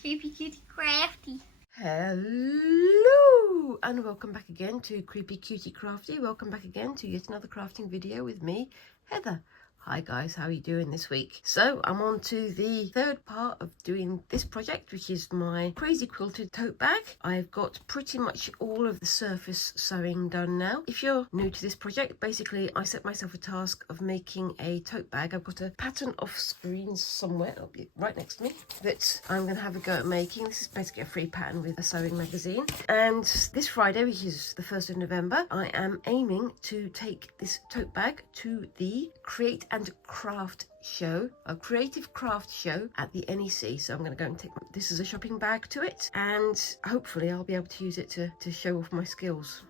Creepy Cutie Crafty. Hello and welcome back again to Creepy Cutie Crafty. Welcome back again to yet another crafting video with me, Heather. Hi guys, how are you doing this week? So I'm on to the third part of doing this project, which is my crazy quilted tote bag. I've got pretty much all of the surface sewing done now. If you're new to this project, basically I set myself a task of making a tote bag. I've got a pattern off screen somewhere, it'll be right next to me, that I'm going to have a go at making. This is basically a free pattern with a sewing magazine. And this Friday, which is the 1st of November, I am aiming to take this tote bag to the Create and Craft show, a creative craft show at the NEC. So I'm going to go and take this as a shopping bag to it, and hopefully I'll be able to use it to show off my skills.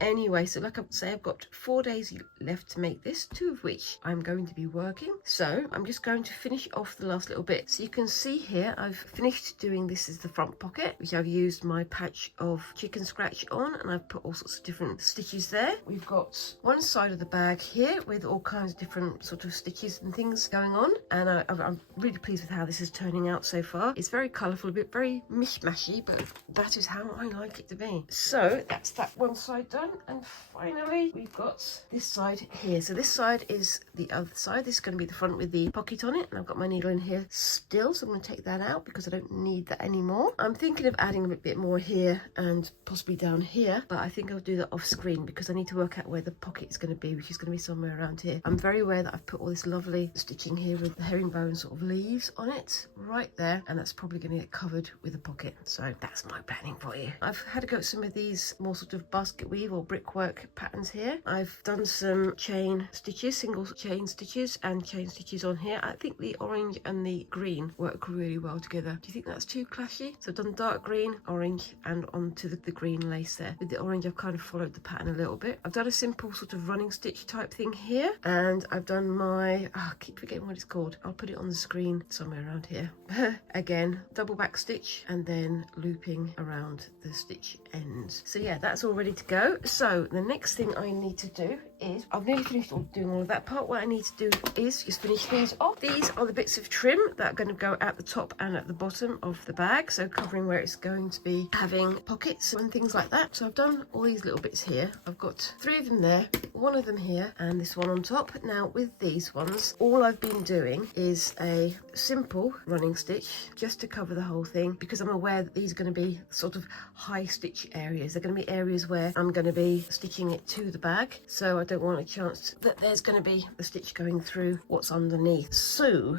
Anyway, so like I say, I've got 4 days left to make this, 2 of which I'm going to be working. So I'm just going to finish off the last little bit. So you can see here, I've finished doing this as the front pocket, which I've used my patch of chicken scratch on, and I've put all sorts of different stitches there. We've got one side of the bag here with all kinds of different sort of stitches and things going on, and I'm really pleased with how this is turning out so far. It's very colourful, a bit very mishmashy, but that is how I like it to be. So that's that one side done, and finally we've got this side here. So this side is the other side. This is going to be the front with the pocket on it, and I've got my needle in here still, so I'm going to take that out because I don't need that anymore. I'm thinking of adding a bit more here and possibly down here, but I think I'll do that off screen because I need to work out where the pocket is going to be, which is going to be somewhere around here. I'm very aware that I've put all this lovely stitching here with the herringbone sort of leaves on it right there, and that's probably going to get covered with a pocket. So that's my planning for you. I've had to go at some of these more sort of basket weave or brickwork patterns here. I've done some chain stitches, single chain stitches, and chain stitches on here. I think the orange and the green work really well together. Do you think that's too clashy? So I've done dark green, orange, and onto the green lace there. With the orange, I've kind of followed the pattern a little bit. I've done a simple sort of running stitch type thing here, and I've done my, I keep forgetting what it's called. I'll put it on the screen somewhere around here. Again, double back stitch and then looping around the stitch ends. So yeah, that's all ready to go. So the next thing I need to do is, I've nearly finished doing all of that part. What I need to do is just finish these off. These are the bits of trim that are going to go at the top and at the bottom of the bag, so covering where it's going to be having pockets and things like that. So I've done all these little bits here. I've got 3 of them there, 1 of them here, and this one on top. Now with these ones, all I've been doing is a simple running stitch just to cover the whole thing, because I'm aware that these are going to be sort of high stitch areas. They're going to be areas where I'm going to be stitching it to the bag, so I don't want a chance that there's going to be the stitch going through what's underneath. So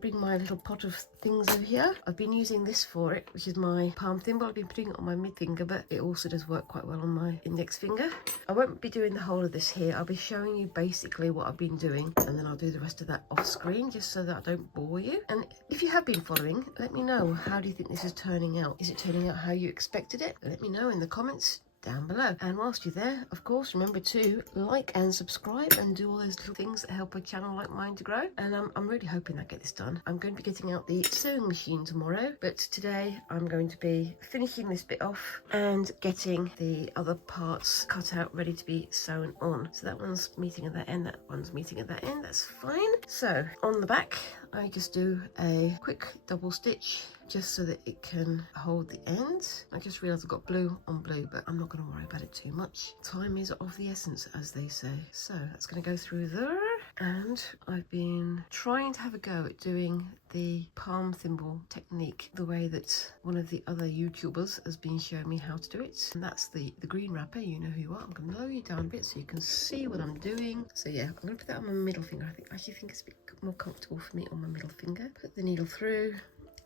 bring my little pot of things over here. I've been using this for it, which is my palm thimble. I've been putting it on my mid finger, but it also does work quite well on my index finger. I won't be doing the whole of this here. I'll be showing you basically what I've been doing, and then I'll do the rest of that off screen just so that I don't bore you. And if you have been following, let me know, how do you think this is turning out? Is it turning out how you expected it? Let me know in the comments down below. And whilst you're there, of course, remember to like and subscribe and do all those little things that help a channel like mine to grow. And I'm really hoping I get this done. I'm going to be getting out the sewing machine tomorrow, but today I'm going to be finishing this bit off and getting the other parts cut out ready to be sewn on. So that one's meeting at that end, that one's meeting at that end. That's fine. So on the back, I just do a quick double stitch just so that it can hold the ends. I just realised I've got blue on blue, but I'm not going to worry about it too much. Time is of the essence, as they say. So that's going to go through there. And I've been trying to have a go at doing the palm thimble technique the way that one of the other YouTubers has been showing me how to do it. And that's the green wrapper. You know who you are. I'm going to lower you down a bit so you can see what I'm doing. So yeah, I'm going to put that on my middle finger. I actually think it's a bit more comfortable for me on my middle finger. Put the needle through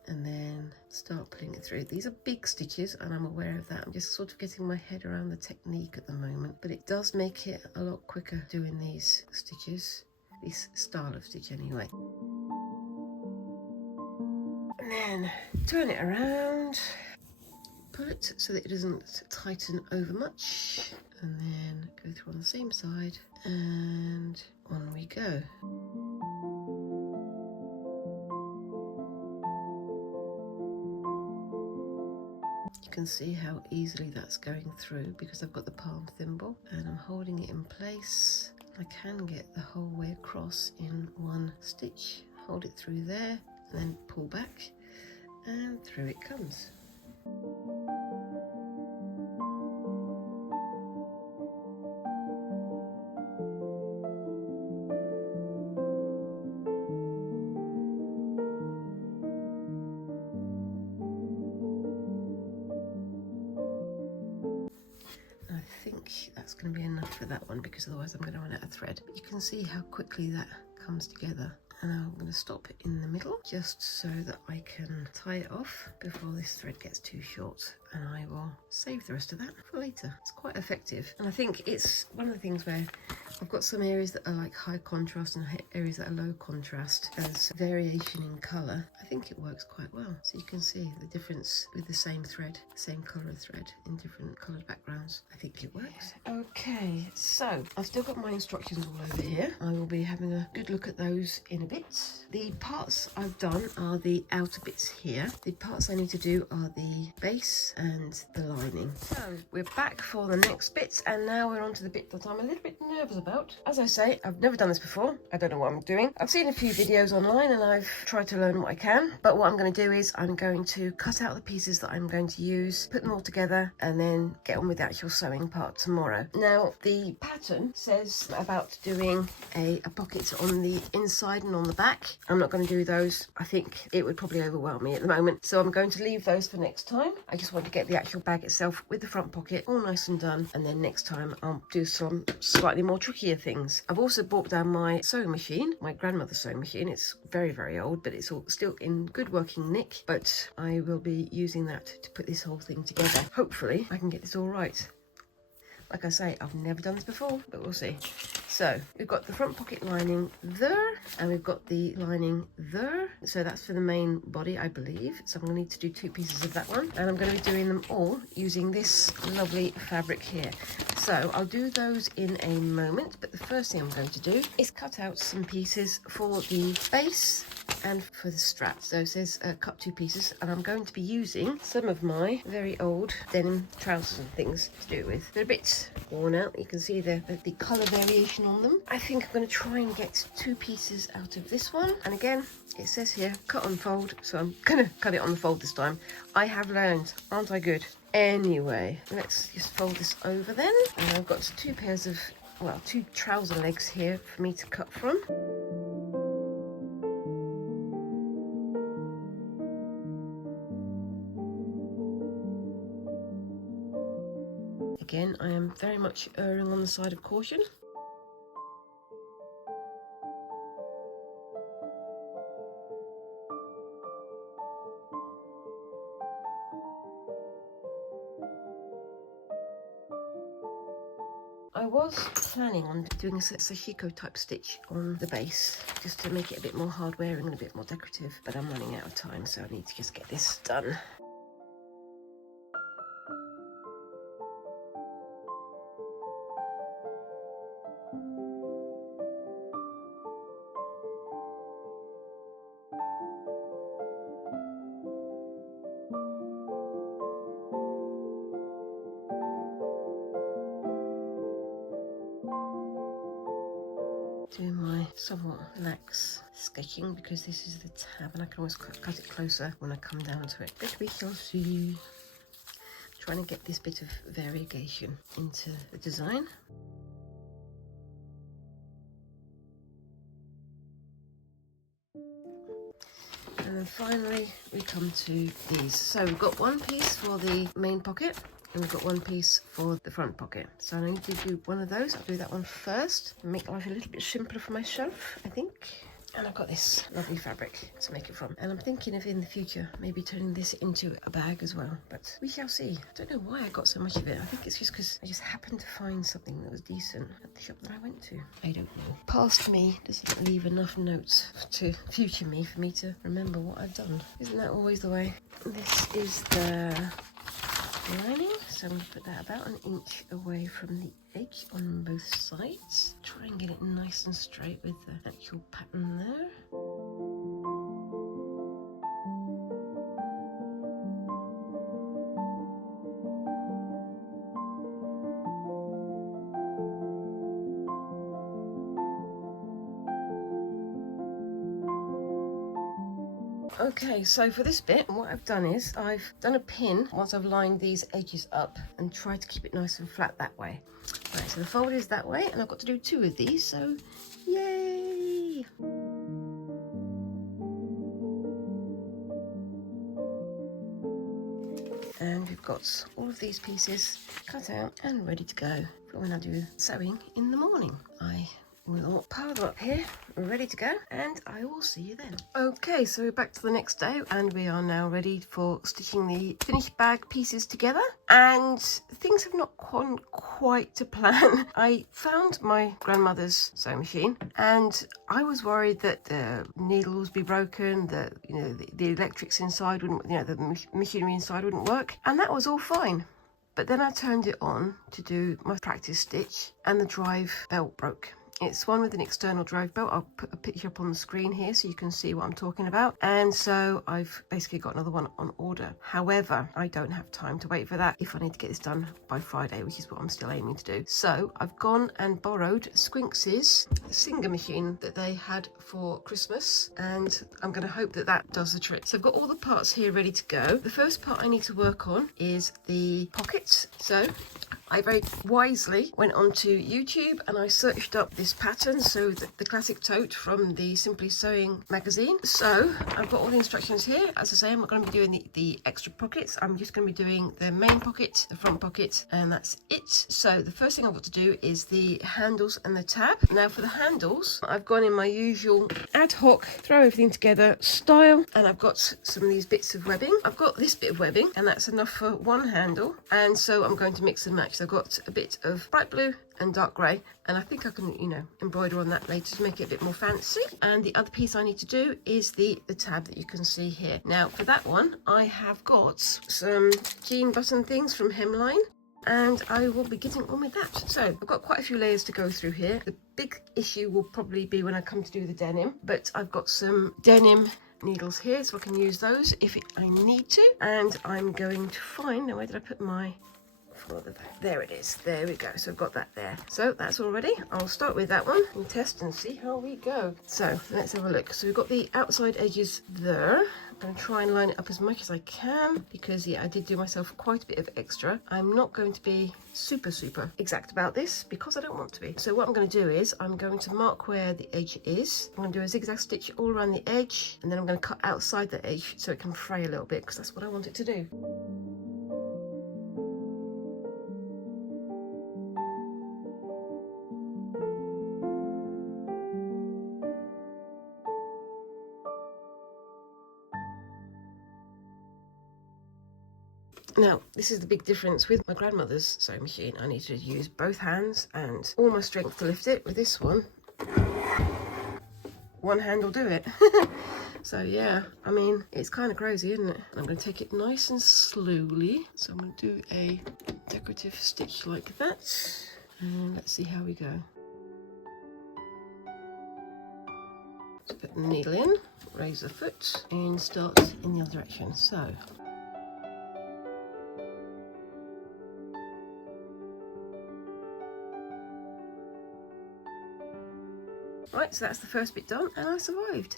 and then start pulling it through. These are big stitches and I'm aware of that. I'm just sort of getting my head around the technique at the moment, but it does make it a lot quicker doing these stitches, this style of stitch anyway. And then turn it around, pull it so that it doesn't tighten over much, and then go through on the same side, and on we go. You can see how easily that's going through because I've got the palm thimble and I'm holding it in place. I can get the whole way across in one stitch. Hold it through there and then pull back, and through it comes. I think that's going to be enough for that one, because otherwise I'm going to run out of thread. But you can see how quickly that comes together. And I'm going to stop it in the middle just so that I can tie it off before this thread gets too short, and I will save the rest of that for later. It's quite effective, and I think it's one of the things where I've got some areas that are like high contrast and areas that are low contrast. As variation in colour, I think it works quite well. So you can see the difference with the same thread, same colour thread in different coloured backgrounds. I think it works. Okay, so I've still got my instructions all over here. I will be having a good look at those in a bit. The parts I've done are the outer bits here. The parts I need to do are the base and the lining. So we're back for the next bits, and now we're on to the bit that I'm a little bit nervous about. As I say, I've never done this before. I don't know what I'm doing. I've seen a few videos online and I've tried to learn what I can, but what I'm going to do is I'm going to cut out the pieces that I'm going to use, put them all together, and then get on with the actual sewing part tomorrow. Now, the pattern says about doing a pocket on the inside and on the back. I'm not going to do those. I think it would probably overwhelm me at the moment, so I'm going to leave those for next time. I just want to get the actual bag itself with the front pocket all nice and done, and then next time I'll do some slightly more trickier things. I've also brought down my sewing machine, my grandmother's sewing machine. It's very, very old, but it's all still in good working nick, but I will be using that to put this whole thing together. Hopefully I can get this all right. Like I say, I've never done this before, but we'll see. So we've got the front pocket lining there, and we've got the lining there. So that's for the main body, I believe. So I'm going to need to do 2 pieces of that one, and I'm going to be doing them all using this lovely fabric here. So I'll do those in a moment, but the first thing I'm going to do is cut out some pieces for the base and for the strap. So it says cut 2 pieces, and I'm going to be using some of my very old denim trousers and things to do it with. They're a bit worn out. You can see the colour variation on them. I think I'm going to try and get 2 pieces out of this one, and again it says here cut on fold, so I'm gonna cut it on the fold this time. I have learned, aren't I good? Anyway, let's just fold this over then, and I've got 2 pairs of, well, 2 trouser legs here for me to cut from. Again, I am very much erring on the side of caution. I was planning on doing a sashiko type stitch on the base, just to make it a bit more hard wearing and a bit more decorative, but I'm running out of time, so I need to just get this done. Doing my somewhat lax sketching because this is the tab and I can always cut it closer when I come down to it. But we shall see. Trying to get this bit of variegation into the design. And then finally we come to these. So we've got 1 piece for the main pocket, and we've got 1 piece for the front pocket. So I need to do one of those. I'll do that one first, make life a little bit simpler for myself, I think. And I've got this lovely fabric to make it from. And I'm thinking of, in the future, maybe turning this into a bag as well. But we shall see. I don't know why I got so much of it. I think it's just because I just happened to find something that was decent at the shop that I went to. I don't know. Past me doesn't leave enough notes to future me for me to remember what I've done. Isn't that always the way? This is the lining, so I'm going to put that about 1 inch away from the edge on both sides. Try and get it nice and straight with the actual pattern there. Okay, so for this bit, what I've done is I've done a pin once I've lined these edges up and tried to keep it nice and flat that way. Right, so the fold is that way, and I've got to do 2 of these, so yay! And we've got all of these pieces cut out and ready to go for when I do sewing in the morning. I will pile them up here, ready to go, and I will see you then. Okay, so we're back to the next day, and we are now ready for stitching the finished bag pieces together, and things have not gone quite to plan. I found my grandmother's sewing machine, and I was worried that the needles would be broken, that the electrics inside wouldn't, the machinery inside wouldn't work, and that was all fine. But then I turned it on to do my practice stitch, and the drive belt broke. It's one with an external drive belt. I'll put a picture up on the screen here so you can see what I'm talking about. And so I've basically got another one on order. However, I don't have time to wait for that if I need to get this done by Friday, which is what I'm still aiming to do. So I've gone and borrowed Squinx's Singer machine that they had for Christmas, and I'm going to hope that that does the trick. So I've got all the parts here ready to go. The first part I need to work on is the pockets. So I very wisely went onto YouTube and I searched up this pattern, so the classic tote from the Simply Sewing magazine. So I've got all the instructions here. As I say, I'm not going to be doing the extra pockets. I'm just going to be doing the main pocket, the front pocket, and that's it. So the first thing I've got to do is the handles and the tab. Now for the handles, I've gone in my usual ad hoc, throw everything together style, and I've got some of these bits of webbing. I've got this bit of webbing, and that's enough for one handle, and so I'm going to mix and match. So I've got a bit of bright blue and dark grey, and I think I can embroider on that later to make it a bit more fancy. And the other piece I need to do is the tab that you can see here. Now for that one, I have got some jean button things from Hemline, and I will be getting on with that. So I've got quite a few layers to go through here. The big issue will probably be when I come to do the denim, but I've got some denim needles here, so I can use those if I need to. And I'm going to find, now where did I put my, there it is, there we go. So I've got that there, so that's all ready. I'll start with that one and test and see how we go. So let's have a look. So we've got the outside edges there. I'm going to try and line it up as much as I can, because yeah, I did do myself quite a bit of extra. I'm not going to be super exact about this because I don't want to be. So what I'm going to do is I'm going to mark where the edge is. I'm going to do a zigzag stitch all around the edge, and then I'm going to cut outside the edge so it can fray a little bit, because that's what I want it to do. Now, this is the big difference with my grandmother's sewing machine. I need to use both hands and all my strength to lift it. With this one hand will do it. So yeah, I mean, it's kind of crazy, isn't it? I'm going to take it nice and slowly. So I'm going to do a decorative stitch like that. And let's see how we go. So put the needle in, raise the foot, and start in the other direction. So right, so that's the first bit done, and I survived.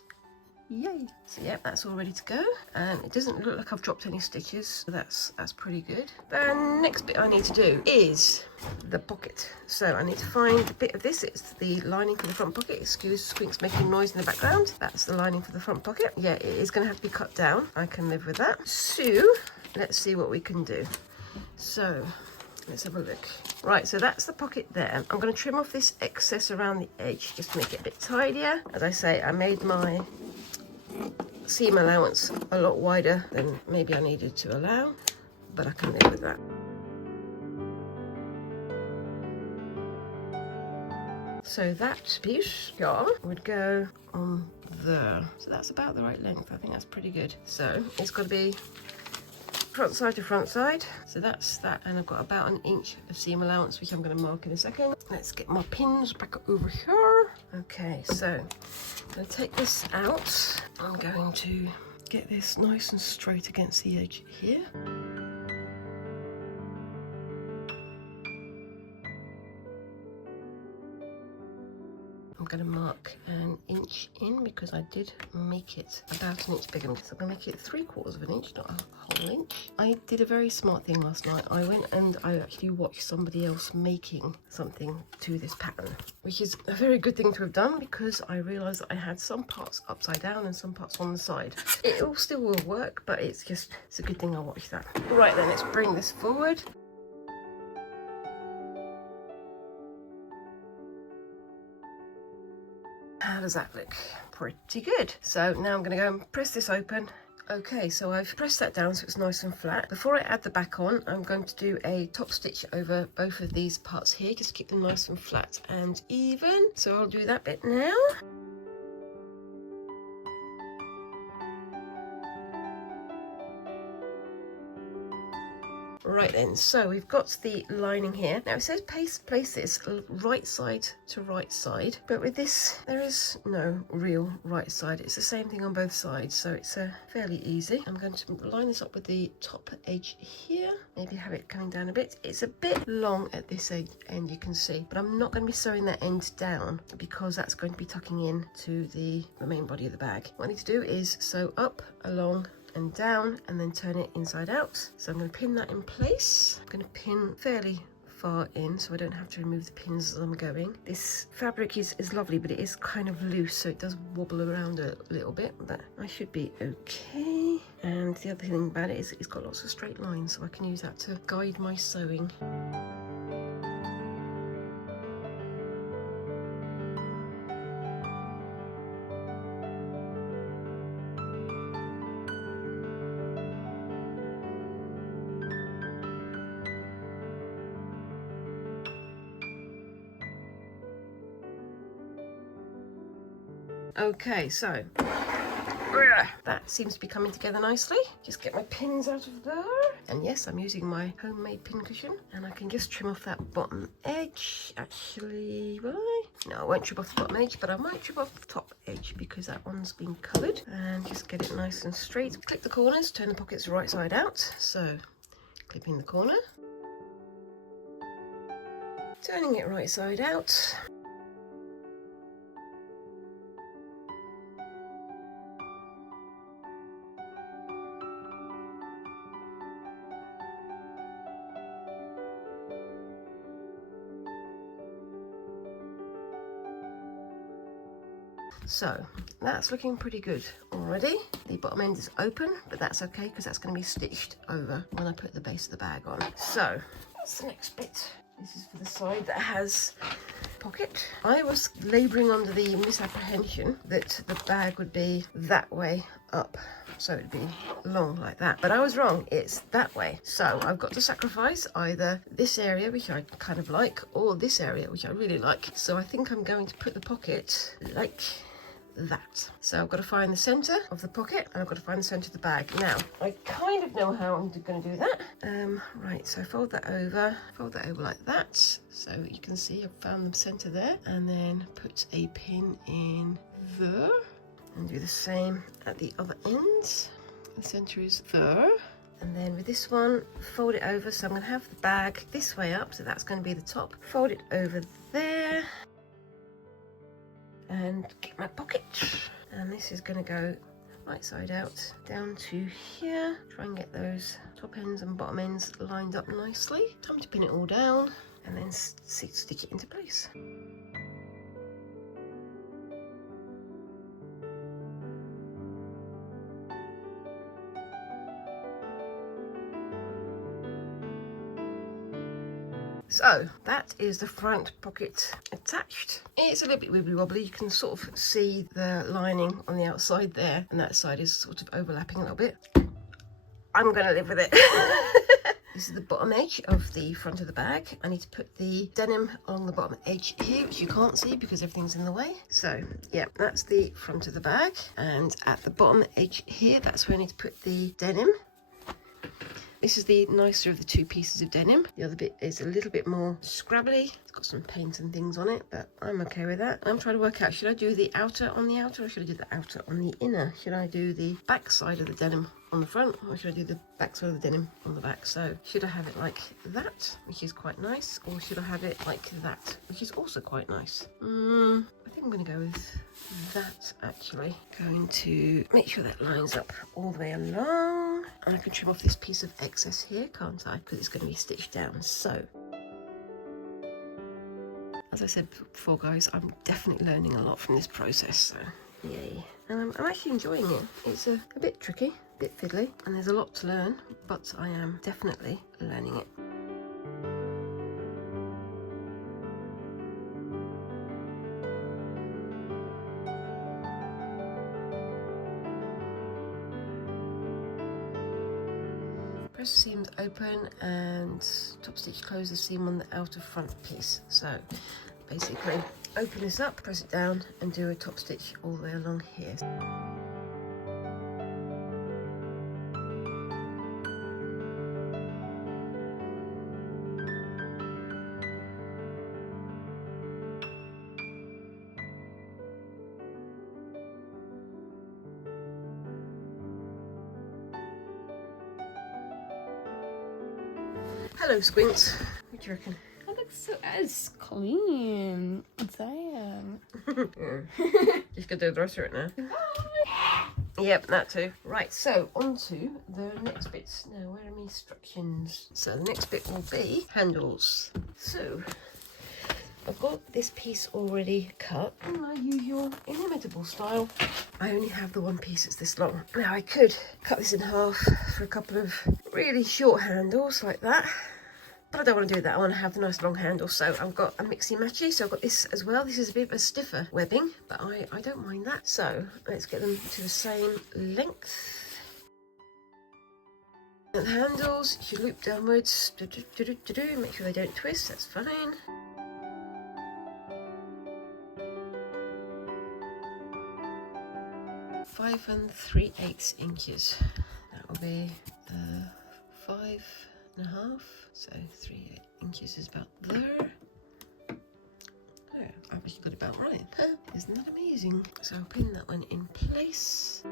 Yay! So yeah, that's all ready to go, and it doesn't look like I've dropped any stitches, so that's pretty good. The next bit I need to do is the pocket. So I need to find a bit of this. It's the lining for the front pocket. Excuse Squinks making noise in the background. That's the lining for the front pocket. Yeah, it is going to have to be cut down. I can live with that. So let's see what we can do. So let's have a look. Right, so that's the pocket there. I'm going to trim off this excess around the edge just to make it a bit tidier. As I say, I made my seam allowance a lot wider than maybe I needed to allow, but I can live with that. So that piece here would go on there. So that's about the right length. I think that's pretty good. So it's got to be front side to front side. So that's that, and I've got about an inch of seam allowance, which I'm going to mark in a second. Let's get my pins back over here. Okay, so I'm going to take this out. I'm going to get this nice and straight against the edge here. I'm going to mark an inch inch in because I did make it about an inch bigger. So I'm going to make it 3/4 of an inch, not a whole inch. I did a very smart thing last night. I went and I actually watched somebody else making something to this pattern, which is a very good thing to have done because I realised that I had some parts upside down and some parts on the side. It all still will work, but it's a good thing I watched that. Right then, let's bring this forward. How does that look? Pretty good. So now I'm going to go and press this open. Okay, so I've pressed that down so it's nice and flat. Before I add the back on, I'm going to do a top stitch over both of these parts here, just keep them nice and flat and even. So I'll do that bit now. Right then, so we've got the lining here. Now it says place this right side to right side, but with this there is no real right side. It's the same thing on both sides, so it's fairly easy. I'm going to line this up with the top edge here, maybe have it coming down a bit. It's a bit long at this end, you can see, but I'm not going to be sewing that end down because that's going to be tucking in to the main body of the bag. What I need to do is sew up, along and down, and then turn it inside out. So I'm going to pin that in place. I'm going to pin fairly far in so I don't have to remove the pins as I'm going. This fabric is lovely, but it is kind of loose, so it does wobble around a little bit, but I should be okay. And the other thing about it is it's got lots of straight lines, so I can use that to guide my sewing. Okay, so that seems to be coming together nicely. Just get my pins out of there. And yes, I'm using my homemade pin cushion, and I can just trim off that bottom edge. Actually, will I? No, I won't trim off the bottom edge, but I might trim off the top edge because that one's been covered. And just get it nice and straight. Clip the corners, turn the pockets right side out. So, clipping the corner. Turning it right side out. So that's looking pretty good already. The bottom end is open, but that's okay because that's going to be stitched over when I put the base of the bag on. So that's the next bit. This is for the side that has pocket. I was labouring under the misapprehension that the bag would be that way up, so it'd be long like that, but I was wrong. It's that way. So I've got to sacrifice either this area, which I kind of like, or this area, which I really like. So I think I'm going to put the pocket like that. So I've got to find the centre of the pocket, and I've got to find the centre of the bag. Now I kind of know how I'm going to do that. Right, so fold that over like that, so you can see I've found the centre there, and then put a pin in there, and do the same at the other end. The centre is there. And then with this one, fold it over, so I'm going to have the bag this way up, so that's going to be the top. Fold it over there and get my pocket, and this is going to go right side out down to here. Try and get those top ends and bottom ends lined up nicely. Time to pin it all down and then stick it into place. So that is the front pocket attached. It's a little bit wibbly wobbly. You can sort of see the lining on the outside there, and that side is sort of overlapping a little bit. I'm gonna live with it. This is the bottom edge of the front of the bag. I need to put the denim along the bottom edge here, which you can't see because everything's in the way. So yeah, that's the front of the bag, and at the bottom edge here, that's where I need to put the denim. This is the nicer of the two pieces of denim. The other bit is a little bit more scrabbly, got some paint and things on it, but I'm okay with that. I'm trying to work out, should I do the outer on the outer, or should I do the outer on the inner? Should I do the back side of the denim on the front, or should I do the back side of the denim on the back? So should I have it like that, which is quite nice, or should I have it like that, which is also quite nice? I think I'm going to go with that, actually. Going to make sure that lines up all the way along, and I can trim off this piece of excess here, can't I, because it's going to be stitched down. So as I said before, guys, I'm definitely learning a lot from this process, so yay. And I'm actually enjoying it. It's a bit tricky, a bit fiddly, and there's a lot to learn, but I am definitely learning it. Press the seams open and top stitch close the seam on the outer front piece. So basically open this up, press it down and do a top stitch all the way along here. Hello, Squints. What do you reckon? That looks so as clean. Damn. Just gonna do the rest of it now. Yep, that too. Right, so on to the next bits. Now, where are my instructions? So the next bit will be handles. So I've got this piece already cut in my usual inimitable style. I only have the one piece that's this long. Now I could cut this in half for a couple of really short handles like that, but I don't want to do that. I want to have the nice long handle. So I've got a mixy matchy, so I've got this as well. This is a bit of a stiffer webbing, but I don't mind that. So let's get them to the same length. And the handles should loop downwards. Make sure they don't twist, that's fine. 5 3/8 inches. That will be 5 1/2. So 3/8 inches is about there. Oh, I've actually got it about right. Isn't that amazing? So I'll pin that one in place.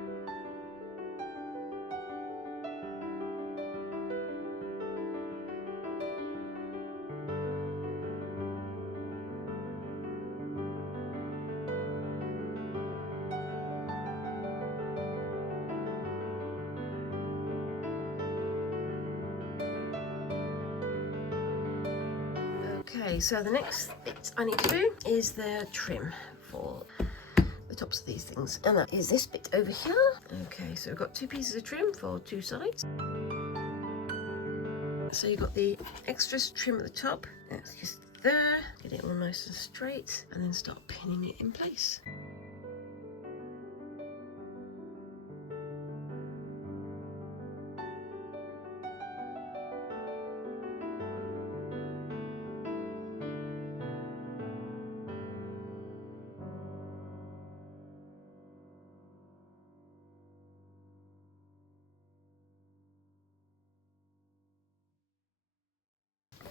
Okay, so the next bit I need to do is the trim for the tops of these things, and that is this bit over here. Okay, so we've got 2 pieces of trim for 2 sides. So you've got the extras trim at the top. That's just there. Get it all nice and straight, and then start pinning it in place.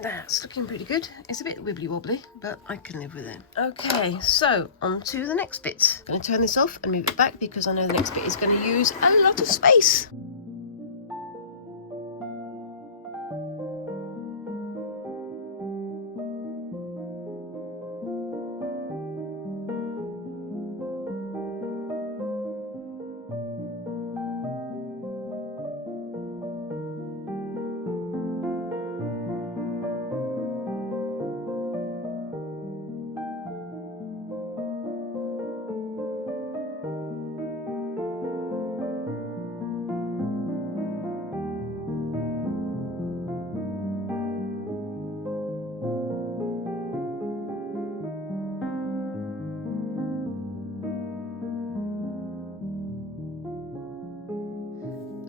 That's looking pretty good. It's a bit wibbly wobbly, but I can live with it. Okay, so on to the next bit. I'm going to turn this off and move it back because I know the next bit is going to use a lot of space.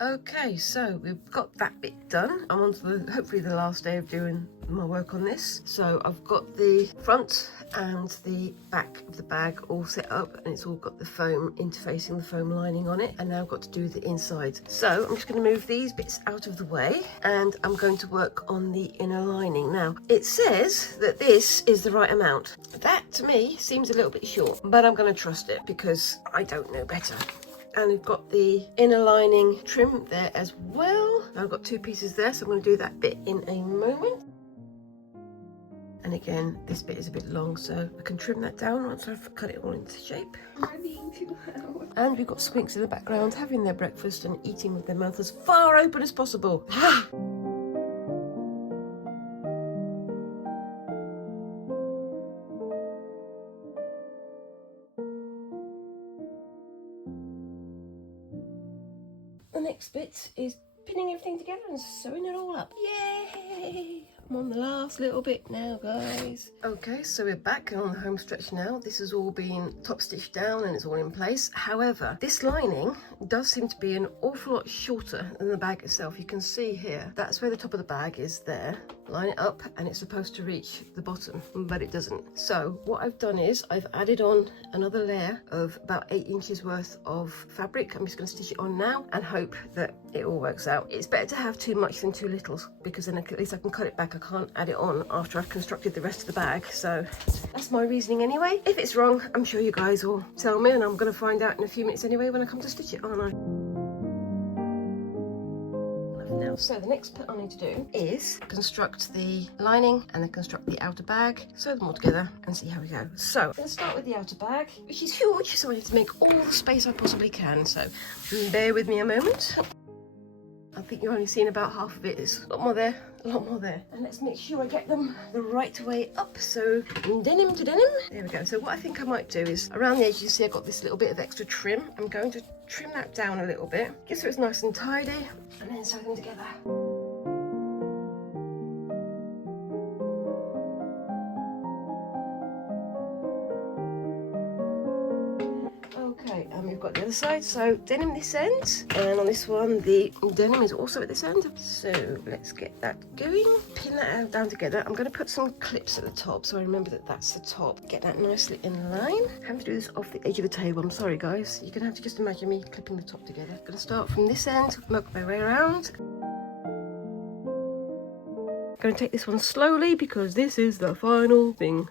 Okay, so we've got that bit done. I'm on to hopefully the last day of doing my work on this. So I've got the front and the back of the bag all set up, and it's all got the foam interfacing the foam lining on it, and now I've got to do the inside. So I'm just going to move these bits out of the way, and I'm going to work on the inner lining. Now it says that this is the right amount. That to me seems a little bit short, but I'm going to trust it because I don't know better. And we've got the inner lining trim there as well. I've got 2 pieces there, so I'm going to do that bit in a moment. And again, this bit is a bit long, so I can trim that down once I've cut it all into shape. I'm being too loud. And we've got squinks in the background having their breakfast and eating with their mouth as far open as possible. The next bit is pinning everything together and sewing it all up. Yay! I'm on the last little bit now, guys. Okay, so we're back on the home stretch now. This has all been top stitched down and it's all in place. However, this lining does seem to be an awful lot shorter than the bag itself. You can see here, that's where the top of the bag is there. Line it up and it's supposed to reach the bottom, but it doesn't. So what I've done is I've added on another layer of about 8 inches worth of fabric. I'm just going to stitch it on now and hope that it all works out. It's better to have too much than too little, because then at least I can cut it back. I can't add it on after I've constructed the rest of the bag. So that's my reasoning anyway. If it's wrong, I'm sure you guys will tell me, and I'm going to find out in a few minutes anyway when I come to stitch it, aren't I? Now, so the next bit I need to do is construct the lining and then construct the outer bag, sew them all together and see how we go. So I'm going to start with the outer bag, which is huge, so I need to make all the space I possibly can. So bear with me a moment. I think you've only seen about half of it. There's a lot more there, a lot more there. And let's make sure I get them the right way up. So denim to denim. There we go. So what I think I might do is around the edge, you see I've got this little bit of extra trim. I'm going to trim that down a little bit, just so it's nice and tidy, and then sew them together. Okay, and we've got the other side, so denim this end, and on this one the denim is also at this end. So let's get that going, pin that down together. I'm going to put some clips at the top so I remember that that's the top. Get that nicely in line. I have to do this off the edge of the table. I'm sorry guys, you're going to have to just imagine me clipping the top together. I'm going to start from this end, work my way around. I'm going to take this one slowly because this is the final thing.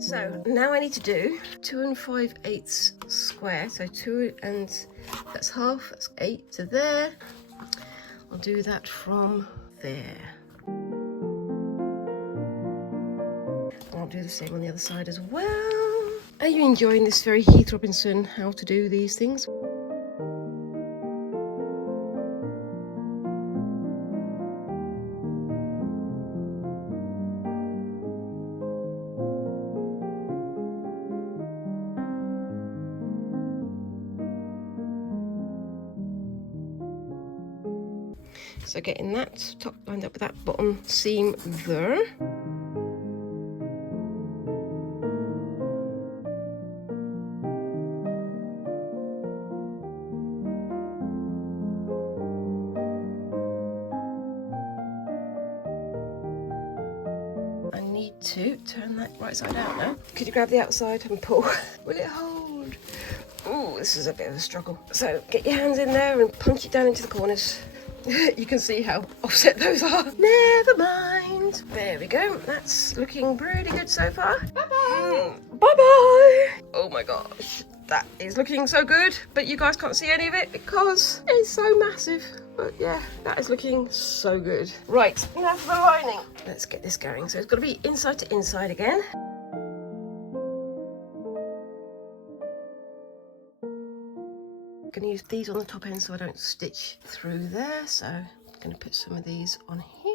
So now I need to do 2 5/8 square, so 2 and that's half, that's 8 to there. I'll do that from there. I'll do the same on the other side as well. Are you enjoying this very Heath Robinson how to do these things? So getting that top lined up with that bottom seam there. I need to turn that right side out now. Could you grab the outside and pull? Will it hold? Oh, this is a bit of a struggle. So get your hands in there and punch it down into the corners. You can see how offset those are. Never mind. There we go. That's looking pretty good so far. Bye-bye. Bye-bye. Oh my gosh. That is looking so good. But you guys can't see any of it because it's so massive. But yeah, that is looking so good. Right, now for the lining. Let's get this going. So it's got to be inside to inside again. I'm going to use these on the top end so I don't stitch through there. So I'm going to put some of these on here.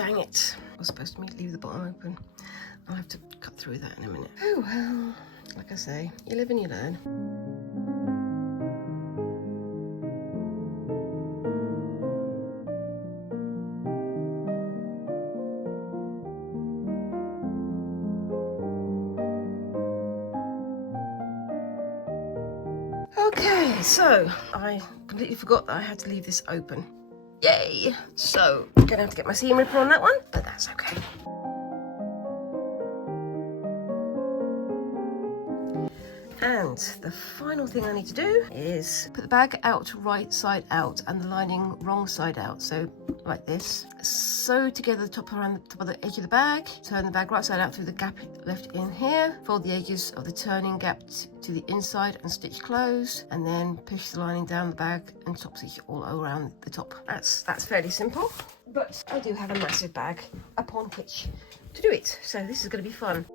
dang it. I was supposed to leave the bottom open. I'll have to cut through that in a minute. Oh well, like I say, you live and you learn. Okay, so I completely forgot that I had to leave this open. Yay! So, I'm gonna have to get my seam ripper on that one, but that's okay. And the final thing I need to do is put the bag out right side out and the lining wrong side out. So like this. Sew together the top around the top of the edge of the bag. Turn the bag right side out through the gap left in here. Fold the edges of the turning gap to the inside and stitch close. And then push the lining down the bag and top stitch all around the top. That's fairly simple. But I do have a massive bag upon which to do it. So this is going to be fun.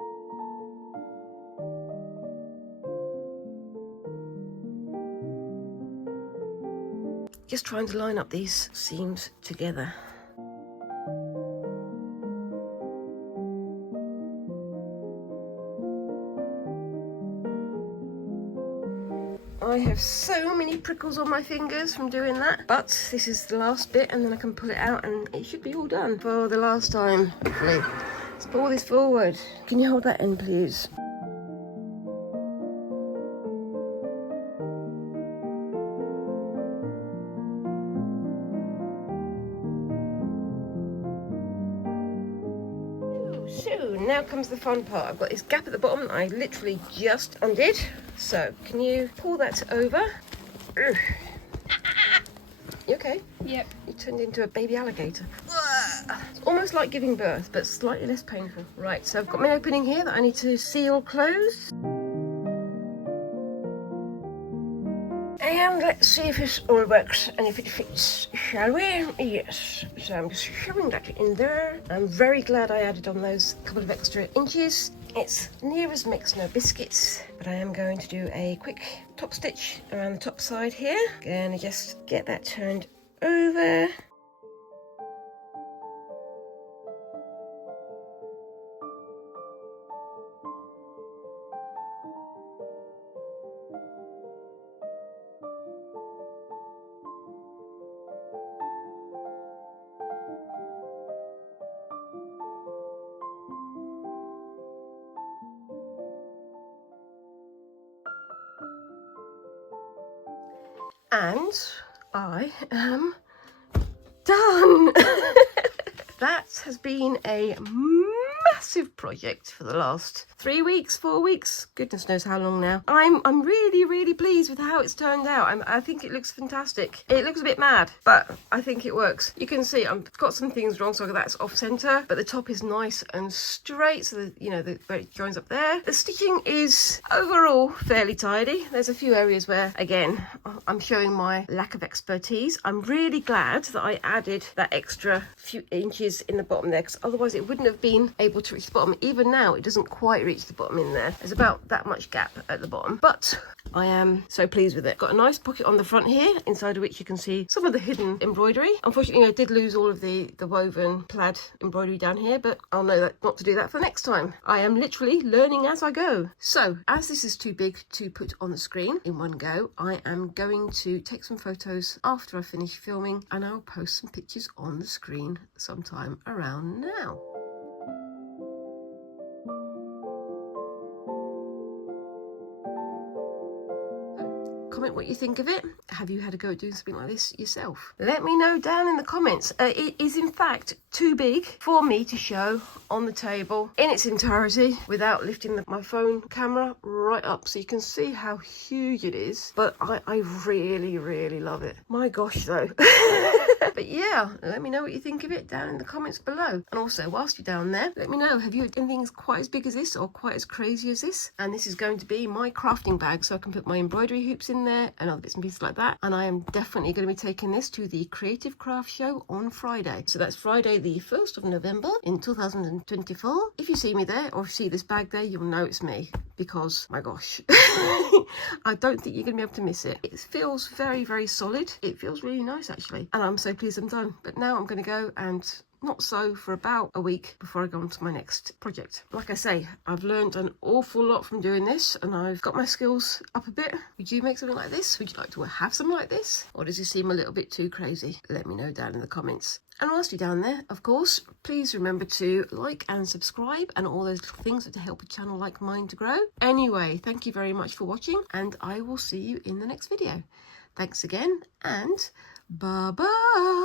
Just trying to line up these seams together. I have so many prickles on my fingers from doing that, but this is the last bit and then I can pull it out and it should be all done for the last time, hopefully. Let's pull this forward. Can you hold that end, please? So now comes the fun part. I've got this gap at the bottom that I literally just undid. So can you pull that over? Ugh. You okay? Yep. You turned into a baby alligator. It's almost like giving birth, but slightly less painful. Right, so I've got my opening here that I need to seal close. And let's see if this all works and if it fits, shall we? Yes. So I'm just shoving that in there. I'm very glad I added on those couple of extra inches. It's near as makes no biscuits, but I am going to do a quick top stitch around the top side here. Gonna just get that turned over. And I am done. That has been a massive project for the last 3 weeks, 4 weeks, goodness knows how long now. I'm really pleased with how it's turned out. I think it looks fantastic. It looks a bit mad, but I think it works. You can see I've got some things wrong, so that's off center, but the top is nice and straight, so where it joins up there. The stitching is overall fairly tidy. There's a few areas where, again, I'm showing my lack of expertise. I'm really glad that I added that extra few inches in the bottom there, because otherwise it wouldn't have been able to reach the bottom. Even now it doesn't quite reach the bottom in there. There's about that much gap at the bottom, but I am so pleased with it. Got a nice pocket on the front here, inside of which you can see some of the hidden embroidery. Unfortunately I did lose all of the woven plaid embroidery down here, but I'll know that not to do that for next time. I am literally learning as I go. So as this is too big to put on the screen in one go, I am going to take some photos after I finish filming and I'll post some pictures on the screen sometime around now. Comment what you think of it. Have you had a go at doing something like this yourself? Let me know down in the comments. It is in fact too big for me to show on the table in its entirety without lifting my phone camera right up so you can see how huge it is. But I really love it. My gosh though. But yeah, let me know what you think of it down in the comments below. And also, whilst you're down there, let me know, have you had anything quite as big as this or quite as crazy as this? And this is going to be my crafting bag, so I can put my embroidery hoops in there and other bits and pieces like that. And I am definitely going to be taking this to the Creative Craft Show on Friday. So that's Friday the 1st of November in 2024. If you see me there or see this bag there, you'll know it's me, because my gosh, I don't think you're going to be able to miss it. It feels very solid. It feels really nice actually. And I'm so pleased I'm done. But now I'm going to go and not so for about a week before I go on to my next project. Like I say, I've learned an awful lot from doing this, and I've got my skills up a bit. Would you make something like this? Would you like to have something like this? Or does it seem a little bit too crazy? Let me know down in the comments. And whilst you're down there, of course, please remember to like and subscribe and all those little things to help a channel like mine to grow. Anyway, thank you very much for watching, and I will see you in the next video. Thanks again, and bye-bye.